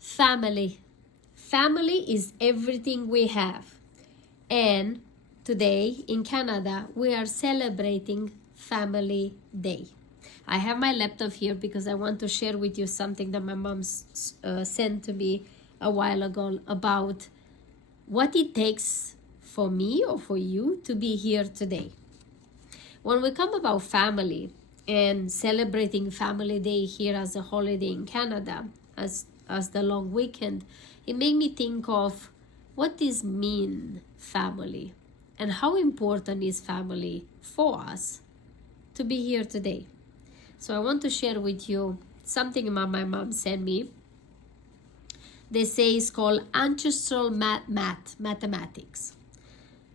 Family. Family is everything we have. And today in Canada, we are celebrating Family Day. I have my laptop here because I want to share with you something that my mom sent to me a while ago about what it takes for me or for you to be here today. When we come about family and celebrating Family Day here as a holiday in Canada, as the long weekend, it made me think of what does mean family and how important is family for us to be here today. So I want to share with you something my mom sent me. They say it's called ancestral mathematics.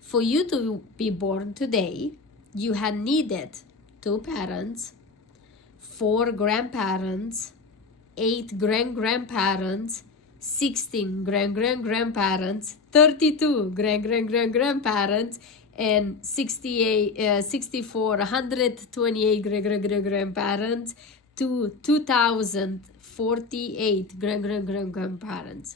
For you to be born today, you had needed 2 parents, 4 grandparents, 8 great-grandparents, 16 great-great-grandparents, 32 great-great-great-grandparents, and 128 great-great-great-grandparents to 2048 great-great-great-grandparents.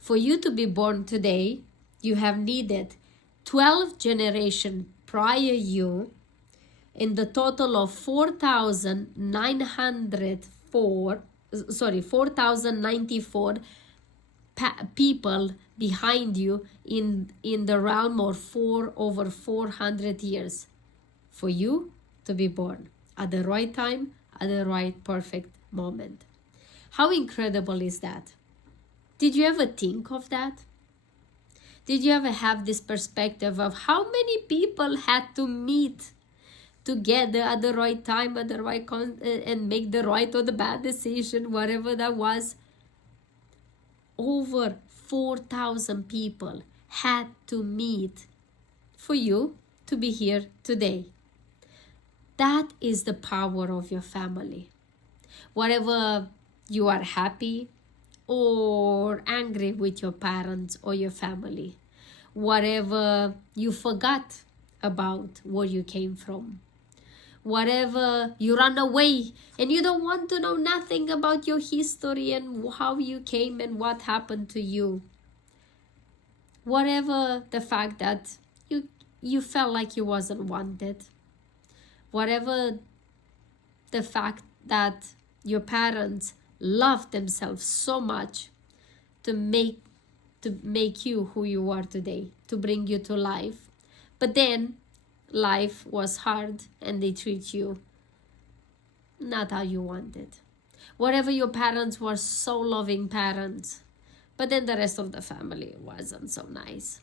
For you to be born today, you have needed 12 generations prior you in the total of 4,094 people behind you in the realm of over 400 years for you to be born at the right time, at the right perfect moment. How incredible is that? Did you ever think of that? Did you ever have this perspective of how many people had to meet together at the right time, at the right and make the right or the bad decision, whatever that was? Over 4,000 people had to meet for you to be here today. That is the power of your family. Whatever you are happy or angry with your parents or your family, whatever you forgot about where you came from, whatever you run away and you don't want to know nothing about your history and how you came and what happened to you, whatever the fact that you felt like you wasn't wanted, whatever the fact that your parents loved themselves so much to make you who you are today, to bring you to life, but then life was hard and they treat you not how you wanted. Whatever your parents were so loving parents, but then the rest of the family wasn't so nice.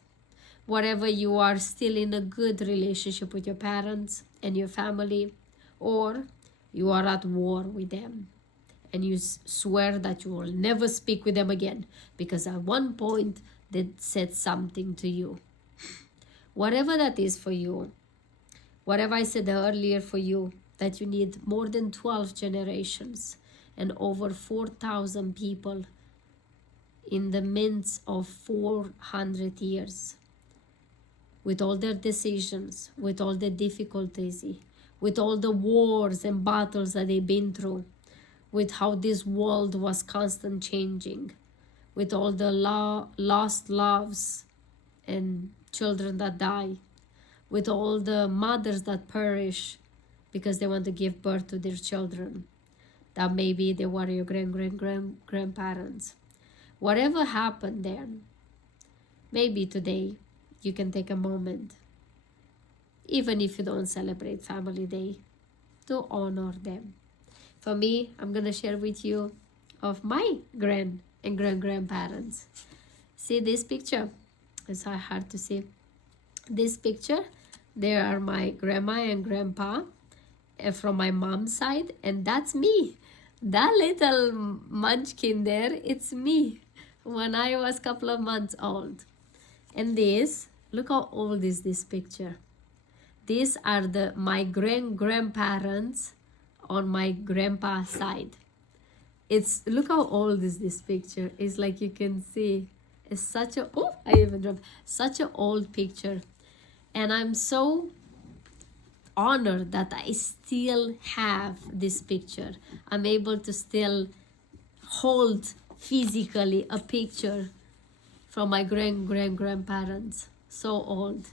Whatever you are still in a good relationship with your parents and your family, or you are at war with them and you swear that you will never speak with them again because at one point they said something to you. Whatever that is for you, whatever I said earlier for you, that you need more than 12 generations and over 4,000 people in the midst of 400 years, with all their decisions, with all the difficulties, with all the wars and battles that they've been through, with how this world was constant changing, with all the lost loves and children that die, with all the mothers that perish because they want to give birth to their children, that maybe they were your grandparents. Whatever happened then, maybe today you can take a moment, even if you don't celebrate Family Day, to honor them. For me, I'm going to share with you of my grand and grandparents. See this picture? It's hard to see. This picture, there are my grandma and grandpa from my mom's side, and that's me. That little munchkin there, it's me when I was a couple of months old. And this, look how old is this picture. These are my grandparents on my grandpa's side. Look how old is this picture. It's like you can see, it's such a, such an old picture. And I'm so honored that I still have this picture. I'm able to still hold physically a picture from my grandparents, so old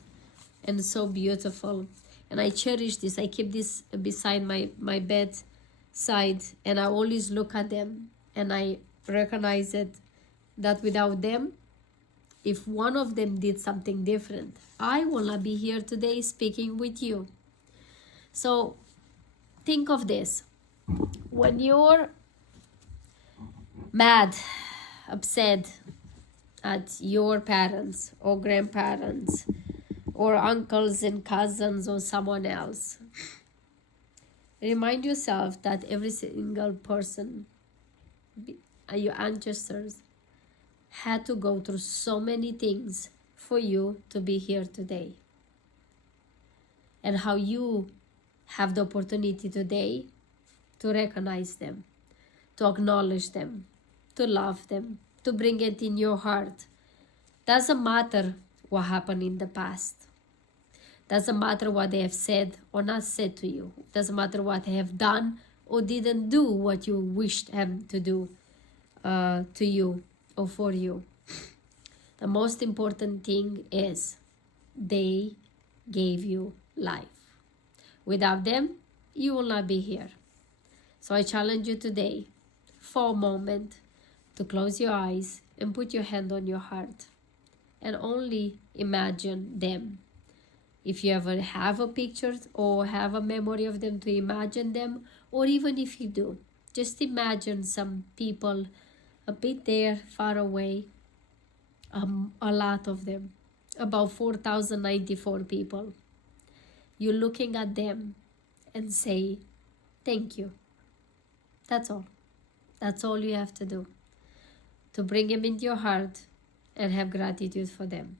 and so beautiful, and I cherish this. I keep this beside my bedside, and I always look at them, and I recognize it that without them, if one of them did something different, I will not be here today speaking with you. So think of this: when you're mad, upset at your parents or grandparents or uncles and cousins or someone else, remind yourself that every single person, your ancestors, had to go through so many things for you to be here today. And how you have the opportunity today to recognize them, to acknowledge them, to love them, to bring it in your heart. Doesn't matter what happened in the past. Doesn't matter what they have said or not said to you. Doesn't matter what they have done or didn't do what you wished them to do to you or for you. The most important thing is they gave you life. Without them, you will not be here. So I challenge you today, for a moment, to close your eyes and put your hand on your heart and only imagine them. If you ever have a picture or have a memory of them, to imagine them, or even if you do, just imagine some people a bit there, far away, a lot of them, about 4,094 people. You're looking at them and say, thank you. That's all. That's all you have to do, to bring them into your heart and have gratitude for them.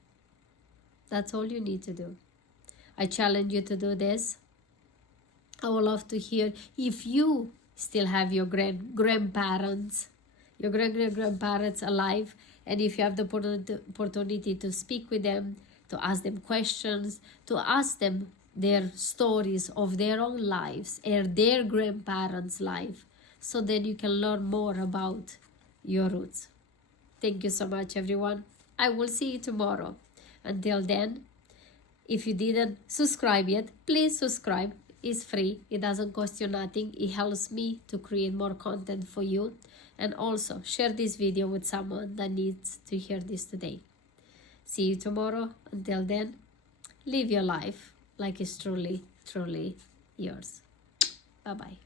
That's all you need to do. I challenge you to do this. I would love to hear if you still have your grandparents, your grandparents alive, and if you have the opportunity to speak with them, to ask them questions, to ask them their stories of their own lives and their grandparents' life, so then you can learn more about your roots. Thank you so much, everyone. I will see you tomorrow. Until then, if you didn't subscribe yet, please subscribe. It's free. It doesn't cost you nothing. It helps me to create more content for you. And also, share this video with someone that needs to hear this today. See you tomorrow. Until then, live your life like it's truly, truly yours. Bye-bye.